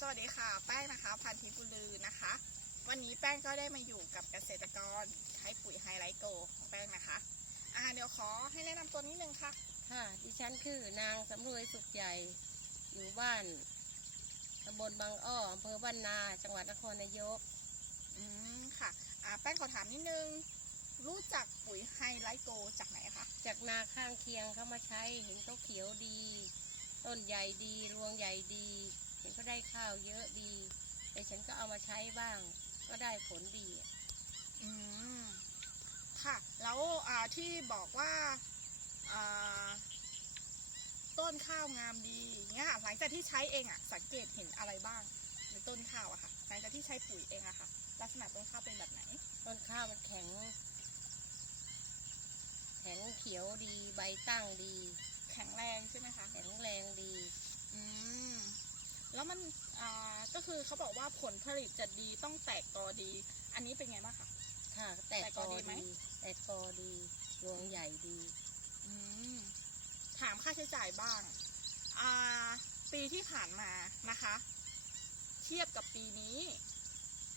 สวัสดีค่ะ แป้งนะคะ พันธิบุลือนะคะ วันนี้แป้งก็ได้มาอยู่กับเกษตรกรใช้ปุ๋ยไฮไลท์โกของแป้งนะคะอ่าเดี๋ยวขอให้แนะนำตัวนิดนึงค่ะ ค่ะ ดิฉันคือนางสำรวยสุขใหญ่ อยู่บ้านตำบลบางอ้ออำเภอบ้านนา จังหวัดนครนายก อืมค่ะอ่าแป้งขอถามนิดนึง รู้จักปุ๋ยไฮไลท์โกจากไหนคะ จากนาข้างเคียงเข้ามาใช้เห็นเขาเขียวดี ต้นใหญ่ดี รวงใหญ่ดี เห็นเขาได้ข้าวเยอะดี แต่ฉันก็เอามาใช้บ้าง ก็ได้ผลดีอืมค่ะ แล้วอ่าที่บอกว่าอ่าต้นข้าวงามดีเงี้ยค่ะหลังจากที่ใช้เองอะสังเกตเห็นอะไรบ้างในต้นข้าวอะค่ะหลังจากที่ใช้ปุ๋ยเองอะค่ะ ลักษณะต้นข้าวเป็นแบบไหน ต้นข้าวมันแข็ง แข็งเขียวดีใบตั้งดี แข็งแรงใช่ไหมคะ แข็งแรงดี อืม แล้วมันอ่าก็คือเขาบอกว่าผลผลิตจะดีต้องแตกกอดี อันนี้เป็นไงบ้างคะค่ะ แตกแตกกกออดีไหมดีแตกกอดีรวงใหญ่ดีอืมถามค่าใช้จ่ายบ้างอ่าปีที่ผ่านมานะคะ เทียบกับปีนี้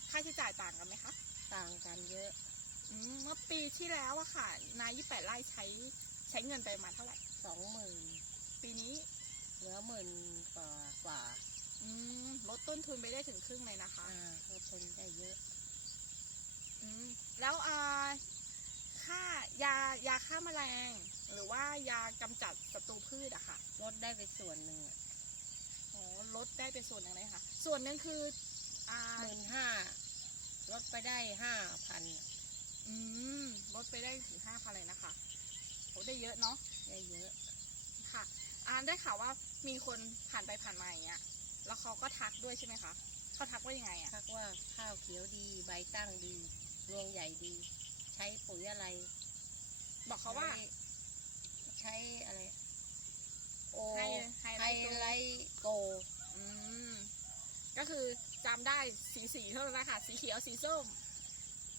ค่าใช้จ่ายต่างกันไหมคะต่างกันเยอะอืมเมื่อปีที่แล้วอะค่ะ นายยี่แปดไร่ใช้ใช้เงินไปประมาณเท่าไหร่สองหมื่นปีนี้เหลือหมื่นกว่ากว่าอืมลด ต้นทุนไปได้ถึงครึ่งเลยนะคะอ่าลดทุนได้เยอะอืมแล้วอ่าค่ายายาฆ่าแมลง หรือว่ายากำจัดศัตรูพืชอะค่ะลดได้ไปส่วนหนึ่งอ๋อลดได้เป็นส่วนหนึ่งเลยค่ะ ส่วนหนึ่งคืออ่าหมื่นห้าลดไปได้ห้าพันอืมลดไปได้ถึงห้าพันเลยนะคะโหได้เยอะเนาะ ได้เยอะ ค่ะอ่าได้ข่าวว่ามีคนผ่านไปผ่านมาอย่างเงี้ย แล้วเขาก็ทักด้วยใช่ไหมคะเขาทักว่ายังไงอะทักว่าข้าวเขียวดีใบตั้งดีรวงใหญ่ดี ใช้ปุ๋ยอะไร บอกเขาว่า ใช้ใช้อะไร โอไฮไฮไฮไลท์ไลท์โกอืมก็คือจำได้สีสีเท่านั้นนะคะสีเขียวสีส้ม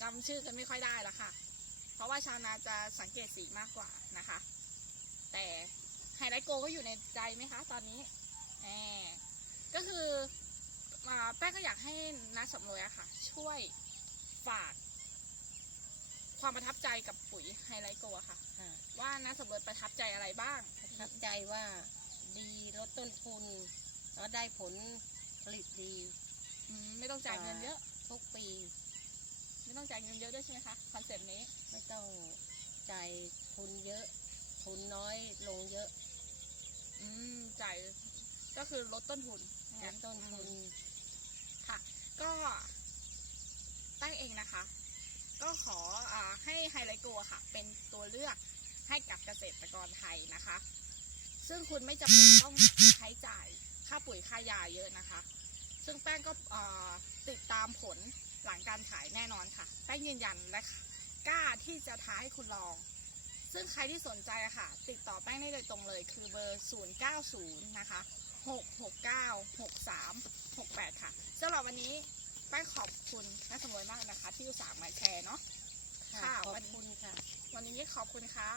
จำชื่อกันไม่ค่อยได้ละค่ะ เพราะว่าชาวนาจะสังเกตสีมากกว่านะคะ แต่ไฮไลท์โกก็อยู่ในใจไหมคะ ตอนนี้แหม ก็คืออ่าแป้งก็อยากให้นักสำรวยอะค่ะ ช่วยฝาก ความประทับใจกับปุ๋ยไฮไลท์โกอะค่ะ ค่ะว่านักสำรวยประทับใจอะไรบ้าง ประทับใจว่าดีลดต้นทุน แล้วได้ผลผลิตดีอืมไม่ต้องจ่ายเงินเยอะ ทุกปี ไม่ต้องจ่ายเงินเยอะด้วยใช่ไหมคะคอนเซ็ปต์นี้ ไม่ต้องจ่ายทุนเยอะ ทุนน้อยลงเยอะ อืมจ่าย ก็คือลดต้นทุนลดต้นทุนอืมค่ะ ก็ตั้งเองนะคะ ก็ขออ่าให้ไฮไลท์โกะค่ะ เป็นตัวเลือกให้กับเกษตรกรไทยนะคะ ซึ่งคุณไม่จำเป็นต้องใช้จ่ายค่าปุ๋ยค่ายาเยอะนะคะ ซึ่งแป้งก็อ่าติดตามผลหลังการขายแน่นอนค่ะ แป้งยืนยันและกล้าที่จะท้าให้คุณลอง ซึ่งใครที่สนใจอะค่ะ ติดต่อแป้งได้โดยตรงเลยคือเบอร์ 090 นะคะ 669 6368 ค่ะสำหรับวันนี้แป้งขอบคุณนักสำรวยมากนะคะ ที่อุตส่าห์มาแชร์เนาะค่ะค่ะขอบวันคุณค่ะ วันนี้ขอบคุณค่ะ